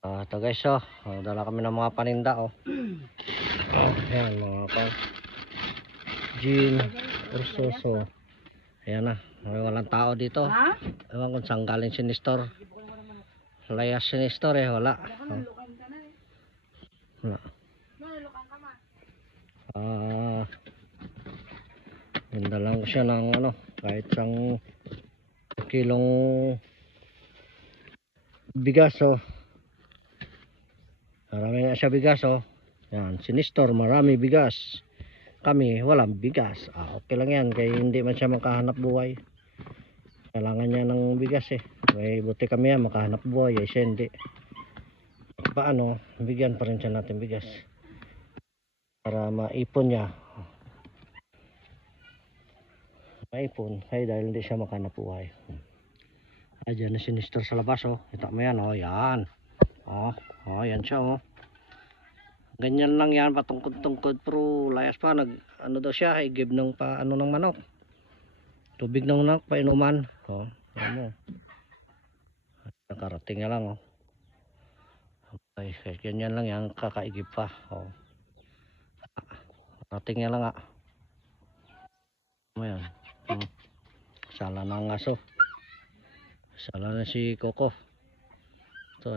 Ito guys, dala kami ng mga paninda, ayan, mga gin, ursos, ayan na, walang tao dito. Ewan kung saan galing si Nestor. Layas si Nestor wala. Wala. Hinda lang siya ng kahit isang kilong bigas, marami na siya bigas, yan, si Nestor marami bigas, kami walang bigas. Okay lang yan, kaya hindi man siya makahanap buhay. Kailangan niya ng bigas may buti kami yan makahanap buhay, siya hindi. Paano, bigyan pa rin siya natin bigas para maipon niya, dahil hindi siya makahanap buhay. Diyan na si Nestor sa labas, kita mo yan, yan, yan siya, ganyan lang yan, patungkod-tungkod, pero layas pa, daw siya, give ng ng manok, tubig ng manok, painuman, nakarating na lang, ay, ganyan lang yan, kakaigib pa, nakarating na lang, yan, sala na ang aso, sala na si Coco, ito